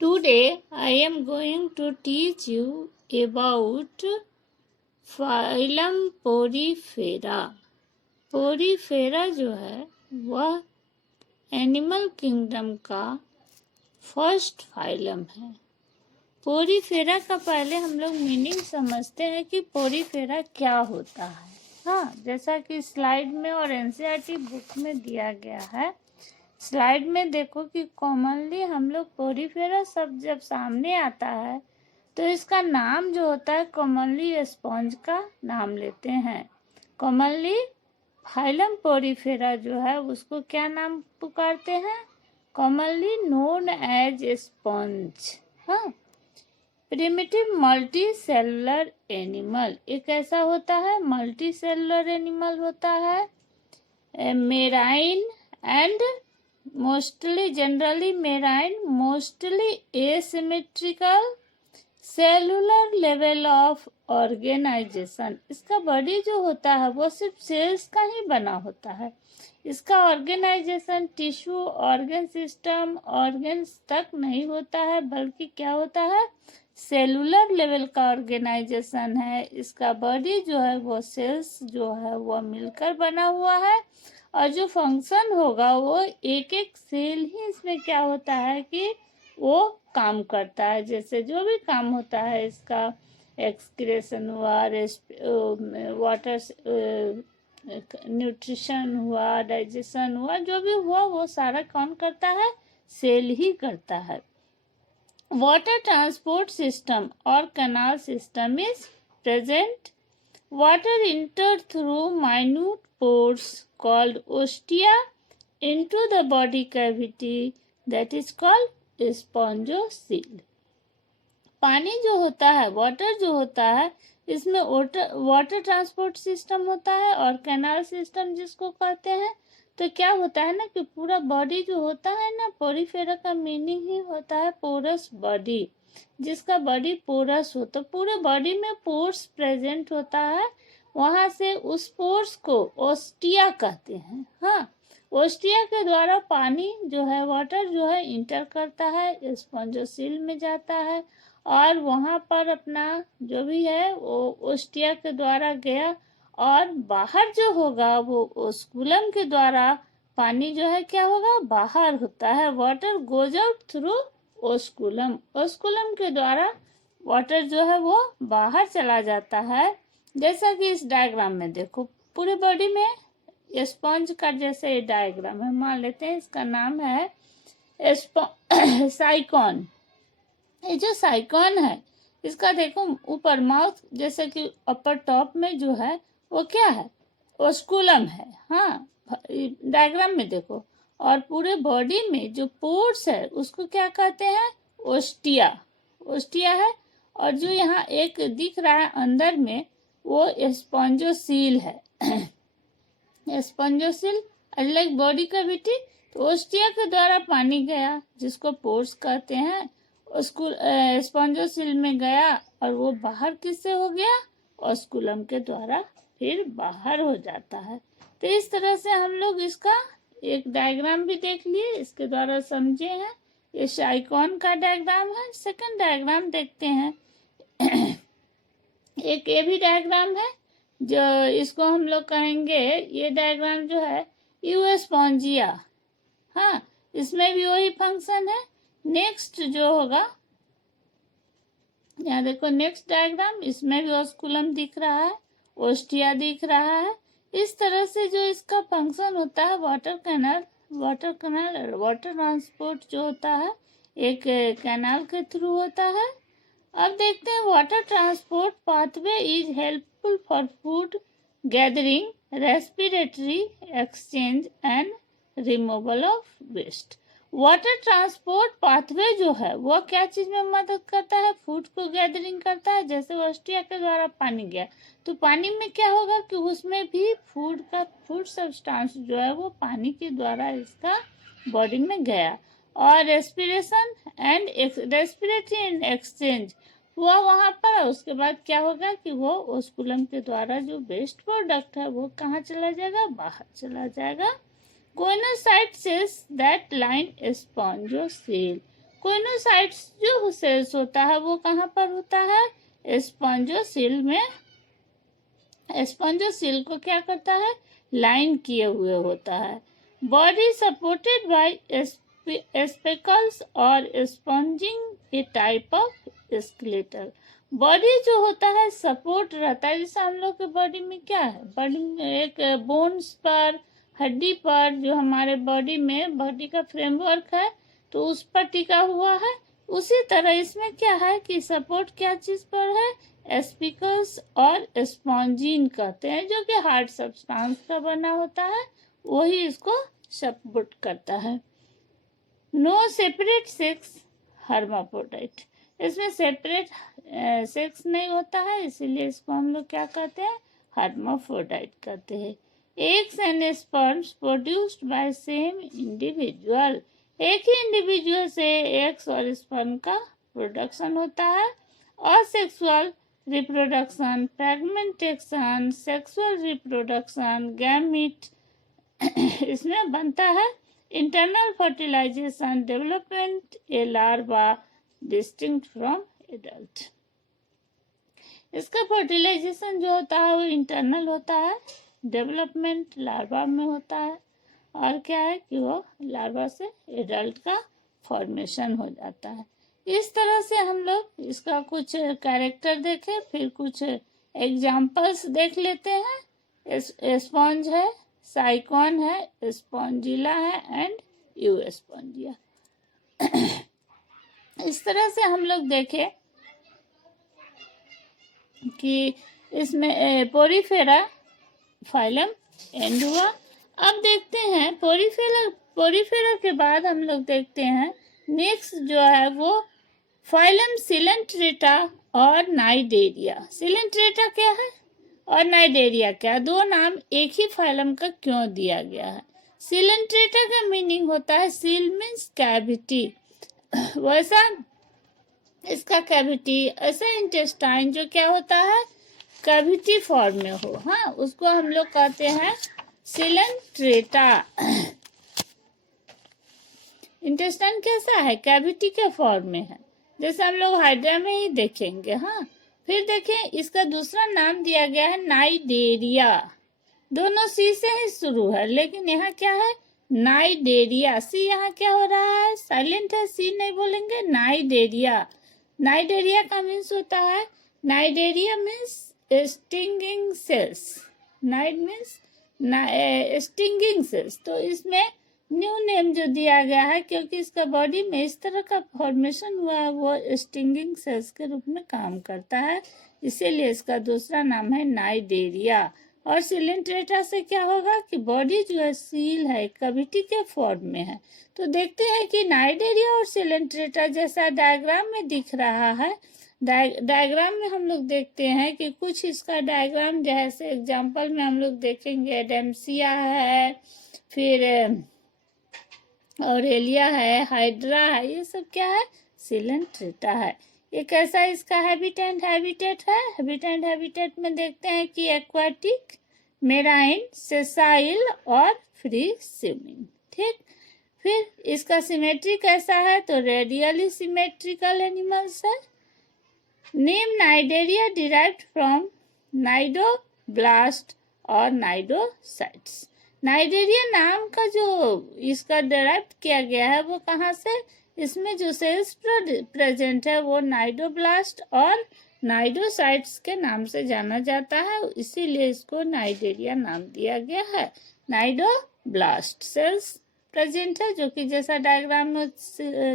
Today I am going to teach you about phylum Porifera. Porifera जो है वह animal kingdom का first phylum है। पोरीफेरा का पहले हम लोग मीनिंग समझते हैं कि पोरीफेरा क्या होता है। हाँ, जैसा कि स्लाइड में और एनसीईआरटी बुक में दिया गया है। स्लाइड में देखो कि कॉमनली हम लोग पोरीफेरा शब्द जब सामने आता है तो इसका नाम जो होता है कॉमनली स्पॉन्ज का नाम लेते हैं। कॉमनली फाइलम पोरीफेरा जो है उसको क्या नाम पुकारते हैं? Commonly known as sponge. हाँ, प्रिमिटिव मल्टी सेलुलर एनिमल एक ऐसा होता है, मल्टी सेलुलर एनिमल होता है। Marine and mostly generally marine, mostly asymmetrical cellular level of organisation. इसका बॉडी जो होता है वो सिर्फ सेल्स का ही बना होता है। इसका organisation tissue, organ system, organs तक नहीं होता है, बल्कि क्या होता है? सेलुलर लेवल का ऑर्गेनाइजेशन है। इसका बॉडी जो है वो सेल्स जो है वो मिलकर बना हुआ है, और जो फंक्शन होगा वो एक एक सेल ही इसमें क्या होता है कि वो काम करता है। जैसे जो भी काम होता है, इसका एक्सक्रेशन हुआ, वाटर न्यूट्रिशन हुआ, डाइजेशन हुआ, जो भी हुआ वो सारा कौन करता है? सेल ही करता है। वाटर ट्रांसपोर्ट सिस्टम और canal system is present. Water enter through minute pores called ostia into the body cavity that is called spongocoel. पानी जो होता है, वाटर जो होता है, इसमें वाटर ट्रांसपोर्ट सिस्टम होता है और कैनाल सिस्टम जिसको कहते हैं। तो क्या होता है ना कि पूरा बॉडी जो होता है ना, पोरीफेरा का मीनिंग ही होता है पोरस बॉडी। जिसका बॉडी पोरस हो तो पूरे बॉडी में पोर्स प्रेजेंट होता है। वहां से उस पोर्स को ओस्टिया कहते हैं। हाँ, ओस्टिया के द्वारा पानी जो है, वाटर जो है, इंटर करता है, स्पॉन्जोसील में जाता है, और वहां पर अपना जो भी है वो ओस्टिया के द्वारा गया, और बाहर जो होगा वो ओस्कुलम के द्वारा पानी जो है क्या होगा? बाहर होता है। Water goes out through osculum. Osculum के द्वारा वाटर जो है वो बाहर चला जाता है। जैसा कि इस डायग्राम में देखो, पूरे बॉडी में स्पंज का जैसे ये डायग्राम है, मान लेते हैं इसका नाम है साइकॉन। ये जो साइकॉन है, इसका देखो ऊपर माउथ जैसे कि अपर टॉप में जो है वो क्या है? ओस्कुलम है। हाँ, डायग्राम में देखो, और पूरे बॉडी में जो पोर्स है उसको क्या कहते हैं? ओस्टिया। ओस्टिया है, और जो यहाँ एक दिख रहा है अंदर में वो स्पॉन्जोसील है। Spongocoel like body cavity. तो ओस्टिया के द्वारा पानी गया जिसको पोर्स कहते हैं, उसको स्पॉन्जोसील में गया, और वो बाहर किससे हो गया? ओस्कुलम के द्वारा फिर बाहर हो जाता है। तो इस तरह से हम लोग इसका एक डायग्राम भी देख लिए, इसके द्वारा समझे हैं। ये साइकॉन का डायग्राम है। सेकंड डायग्राम देखते हैं। एक ये भी डायग्राम है, जो इसको हम लोग कहेंगे, ये डायग्राम जो है यूएस्पॉन्जिया। हाँ, इसमें भी वही फंक्शन है। नेक्स्ट जो होगा, यहाँ देखो नेक्स्ट डायग्राम, इसमें भी ओस्कुलम दिख रहा है, ओस्टिया दिख रहा है। इस तरह से जो इसका फंक्शन होता है, वाटर कैनाल वाटर ट्रांसपोर्ट जो होता है एक कैनाल के थ्रू होता है। अब देखते हैं, water transport pathway is helpful for food gathering, respiratory exchange and removal of waste. Water transport pathway जो है वो क्या चीज में मदद करता है? फूड को गैदरिंग करता है। जैसे ओस्टिया के द्वारा पानी गया तो पानी में क्या होगा कि उसमें भी फूड सब्सटेंस जो है वो पानी के द्वारा इसका बॉडी में गया, और रेस्पिरेशन एंड रेस्पिरेटरी एक्सचेंज हुआ वहां पर। उसके बाद क्या होगा कि वो ओस्कुलम के द्वारा जो वेस्ट प्रोडक्ट है वो कहाँ चला जाएगा? बाहर चला जाएगा। Gonocyte cells that line spongocyl. Coenocytes जो सेल्स होता है वो कहाँ पर होता है? स्पॉन्जोसील में। स्पॉन्जोसील को क्या करता है? लाइन किए हुए होता है। बॉडी सपोर्टेड बाय स्पेकल्स और sponging A type of skeletal. Body जो होता है सपोर्ट रहता है, जैसे हम लोग के बॉडी में क्या है, बॉडी में एक बोन्स पर, हड्डी पर, जो हमारे बॉडी में बॉडी का फ्रेमवर्क है तो उस पर टिका हुआ है। उसी तरह इसमें क्या है कि सपोर्ट क्या चीज पर है? स्पिकल्स और स्पॉन्जिन कहते हैं, जो कि हार्ड सब्सटेंस का बना होता है, वही इसको सपोर्ट करता है। No separate sex hermaphrodite. इसमें सेपरेट सेक्स नहीं होता है, इसीलिए इसको हम लोग क्या कहते हैं? हर्माफ्रोडाइट कहते हैं। Eggs and sperms produced by same individual. एक ही इंडिविजुअल से एग्स और स्पर्म का प्रोडक्शन होता है। और sexual reproduction, fragmentation, sexual reproduction, gamete इसमें बनता है। Internal fertilisation, development a larva distinct from adult. इसका फर्टिलाइजेशन जो होता है वो इंटरनल होता है, डेवलपमेंट लार्वा में होता है, और क्या है कि वो लार्वा से एडल्ट का फॉर्मेशन हो जाता है। इस तरह से हम लोग इसका कुछ कैरेक्टर देखें, फिर कुछ एग्जाम्पल्स देख लेते हैं। स्पॉन्ज है, साइकॉन है, स्पॉन्जिला है एंड यूस्पॉन्जिया। इस तरह से हम लोग देखें कि इसमें पोरीफेरा फाइलम एंड हुआ। अब देखते हैं पोरीफेरा के बाद हम लोग देखते हैं नेक्स्ट जो है वो फाइलम सिलेंट्रेटा और नाइडेरिया। सिलेंट्रेटा क्या है और नाइडेरिया क्या, दो नाम एक ही फाइलम का क्यों दिया गया है? सिलेंट्रेटा का मीनिंग होता है, सील मीन्स कैविटी, वैसा इसका कैविटी, ऐसा इंटेस्टाइन जो क्या होता है? कैविटी फॉर्म में हो, हाँ, उसको हम लोग कहते हैं सिलेंट्रेटा। इंटेस्टाइन कैसा है? कैविटी के फॉर्म में है, जैसे हम लोग हाइड्रा में ही देखेंगे। हाँ, फिर देखें इसका दूसरा नाम दिया गया है नाइडेरिया। दोनों सी से ही शुरू है, लेकिन यहाँ क्या है? नाइडेरिया। सी यहाँ क्या हो रहा है? साइलेंट है, सी नहीं बोलेंगे, नाइडेरिया। नाइडेरिया का मीन्स होता है, Cnidaria means stinging cells. Cnid means stinging cells. तो इसमें न्यू नेम जो दिया गया है, क्योंकि इसका बॉडी में इस तरह का फॉर्मेशन हुआ है, वो स्टिंगिंग सेल्स के रूप में काम करता है, इसीलिए इसका दूसरा नाम है नाइडेरिया। और सिलेंट्रेटा से क्या होगा कि बॉडी जो है सील है, कैविटी के फॉर्म में है। तो देखते हैं कि नाइडेरिया और सिलेंट्रेटा जैसा डायग्राम में दिख रहा है। डायग्राम में हम लोग देखते हैं कि कुछ इसका डायग्राम जैसे एग्जांपल में हम लोग देखेंगे, एडेम्सिया है, फिर ऑरेलिया है, हाइड्रा है, ये सब क्या है? सिलेंट्रेटा है। ये कैसा इसका हैबिटेट है? हैबिटेट में देखते हैं कि एक्वाटिक, मेराइन, सेसाइल और फ्री स्विमिंग। ठीक, फिर इसका सिमेट्री कैसा है? तो रेडियली सिमेट्रिकल एनिमल्स है। Name Cnidaria derived from cnidoblast और नाइडोसाइट्स। नाइडेरिया नाम का जो इसका डिराइव किया गया है वो कहाँ से? इसमें जो सेल्स प्रेजेंट है वो नाइडोब्लास्ट और नाइडोसाइट्स के नाम से जाना जाता है, इसीलिए इसको नाइडेरिया नाम दिया गया है। नाइडोब्लास्ट सेल्स प्रेजेंट है, जो कि जैसा डायग्राम में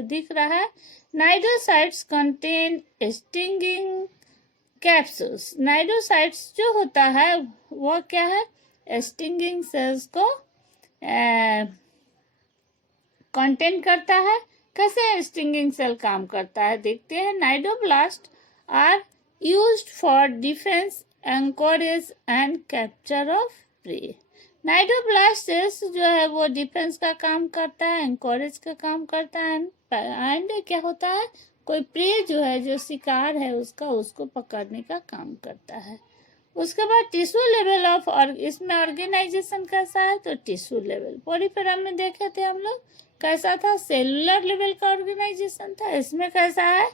दिख रहा है। नाइडोसाइट्स कंटेन स्टिंगिंग कैप्सूल्स। नाइडोसाइट्स जो होता है वो क्या है? स्टिंगिंग सेल्स को कंटेन करता है। कैसे स्टिंगिंग सेल काम करता है देखते हैं। Cnidoblast are used for defence, anchorage and capture of prey. Cnidoblast cells जो है वो डिफेंस का काम करता है, एंकोरेज का काम करता है, एंड क्या होता है? कोई प्रे जो है, जो शिकार है उसका, उसको पकड़ने का काम करता है। उसके बाद टिश्यू लेवल ऑफ इसमें ऑर्गेनाइजेशन कैसा है? तो टिश्यू लेवल। पोरीफेरा में देखे थे हम लोग कैसा था, सेलुलर लेवल का ऑर्गेनाइजेशन था। इसमें कैसा है,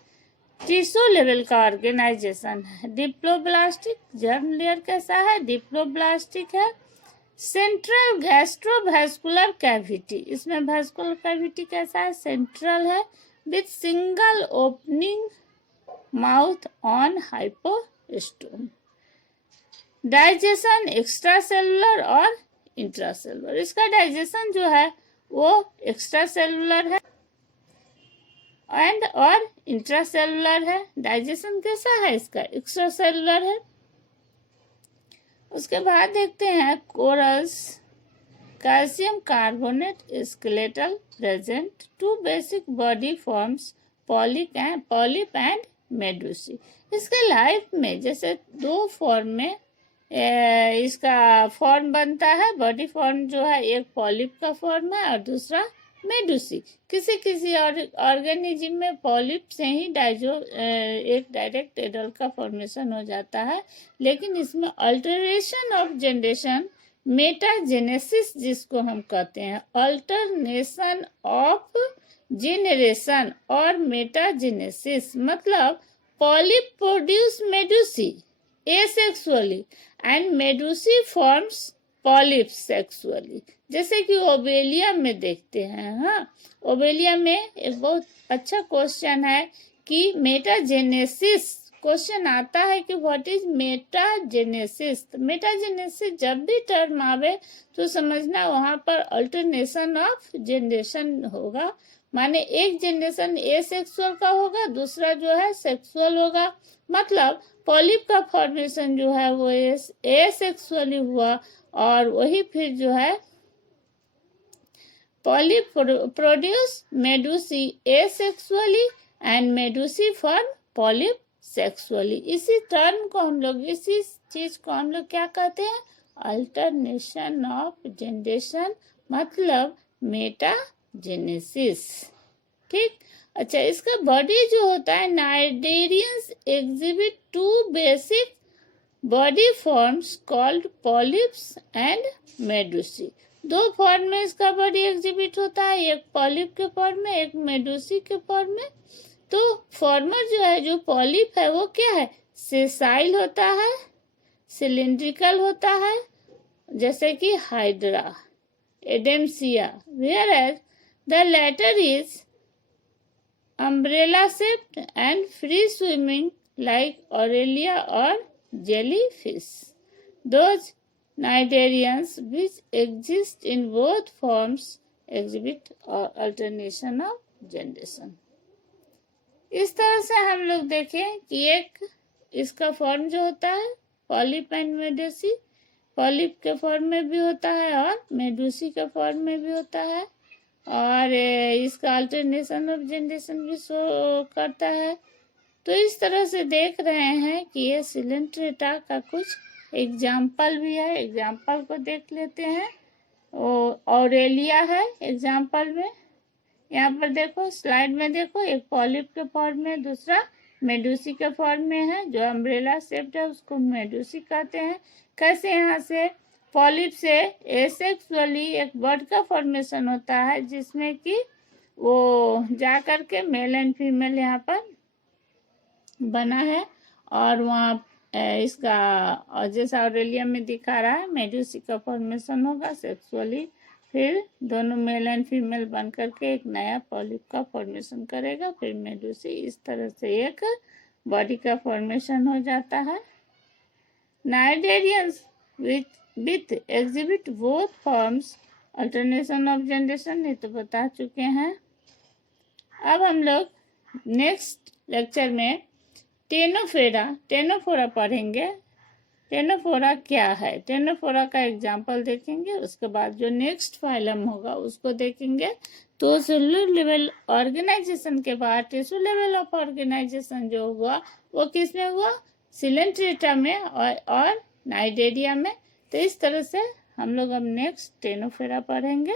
टिश्यू लेवल का ऑर्गेनाइजेशन है। डिप्लोब्लास्टिक, जर्म लेयर कैसा है, डिप्लोब्लास्टिक है। सेंट्रल गैस्ट्रोवैस्कुलर कैविटी, इसमें वैस्कुलर कैविटी कैसा है, सेंट्रल है, with single opening mouth on hypostome. Digestion extra cellular और इंट्रासेलुलर, इसका डाइजेशन जो है वो एक्स्ट्रा सेलुलर है एंड और इंट्रासेलुलर है। डाइजेशन कैसा है इसका, एक्स्ट्रा सेलुलर है। उसके बाद देखते हैं corals, calcium carbonate skeletal present, two basic body forms, polyp and medusae. इसके लाइफ में जैसे दो फॉर्म में इसका फॉर्म बनता है, बॉडी फॉर्म जो है एक पॉलिप का फॉर्म है और दूसरा मेडुसी। किसी किसी ऑर्गेनिज्म में पॉलिप से ही एक डायरेक्ट एडल्ट का फॉर्मेशन हो जाता है, लेकिन इसमें अल्टरेशन ऑफ जनरेशन, मेटाजेनेसिस जिसको हम कहते हैं, अल्टरनेशन ऑफ जेनरेशन और मेटाजेनेसिस, मतलब polyp produce medusae asexually and medusae forms polyp sexually. जैसे कि ओबेलिया में देखते हैं। हाँ, ओबेलिया में एक बहुत अच्छा क्वेश्चन है कि मेटाजेनेसिस, क्वेश्चन आता है कि व्हाट इज मेटाजेनेसिस। मेटाजेनेसिस जब भी टर्म आवे तो समझना वहाँ पर अल्टरनेशन ऑफ जनरेशन होगा, माने एक जनरेशन एसेक्सुअल का होगा, दूसरा जो है सेक्सुअल होगा। मतलब पॉलिप का फॉर्मेशन जो है वो एसेक्सुअली हुआ और वही फिर जो है polyp produce medusae asexually and medusae form polyp sexually. इसी टर्म को हम लोग, इसी चीज को हम लोग क्या कहते हैं, अल्टरनेशन ऑफ जनरेशन, मतलब मेटाजेनेसिस। ठीक, अच्छा, इसका बॉडी जो होता है, cnidarians exhibit two basic body forms called polyps and medusae. दो फॉर्म में इसका बॉडी एग्जिबिट होता है, एक पॉलिप के फॉर्म में, एक मेडुसी के फॉर्म में। तो फॉर्मर जो है, जो पॉलिप है वो क्या है, सेसाइल होता है, सिलिंड्रिकल होता है, जैसे कि hydra, Adamsia, whereas the latter is umbrella shaped and free swimming like Aurelia or jellyfish. Those cnidarians which exist in both forms exhibit alternation of generation. इस तरह से हम लोग देखें कि एक इसका फॉर्म जो होता है पॉलिप एंड मेडुसी, पॉलिप के फॉर्म में भी होता है और मेडुसी के फॉर्म में भी होता है, और इसका अल्टरनेशन ऑफ जनरेशन भी शो करता है। तो इस तरह से देख रहे हैं कि ये सिलेंट्रेटा का कुछ एग्जाम्पल भी है। एग्जाम्पल को देख लेते हैं। ऑरेलिया है एग्जाम्पल में, यहाँ पर देखो स्लाइड में देखो, एक पॉलिप के फॉर्म में, दूसरा मेडुसी के फॉर्म में है। जो अम्ब्रेला शेप्ड है उसको मेडुसी कहते हैं। कैसे, यहाँ से पॉलिप से एसेक्सुअली एक बर्ड का फॉर्मेशन होता है, जिसमें कि वो जा कर के मेल एंड फीमेल यहाँ पर बना है, और वहाँ इसका जैसा ऑरेलिया में दिखा रहा है मेडुसी का फॉर्मेशन होगा सेक्सुअली, फिर दोनों मेल एंड फीमेल बन करके एक नया पॉलिप का फॉर्मेशन करेगा, फिर मेडुसी। इस तरह से एक बॉडी का फॉर्मेशन हो जाता है। Cnidarians with exhibit both forms, alternation of generation, ये तो बता चुके हैं। अब हम लोग नेक्स्ट लेक्चर में टेनोफोरा पढ़ेंगे। टेनोफोरा क्या है, टेनोफोरा का एग्जाम्पल देखेंगे। उसके बाद जो नेक्स्ट फाइलम होगा उसको देखेंगे। तो सेलुलर लेवल ऑर्गेनाइजेशन के बाद टिश्यू लेवल ऑफ ऑर्गेनाइजेशन जो हुआ वो किस में हुआ, सिलेंट्रेटा में और नाइडेरिया में। तो इस तरह से हम लोग अब नेक्स्ट टेनोफोरा पढ़ेंगे।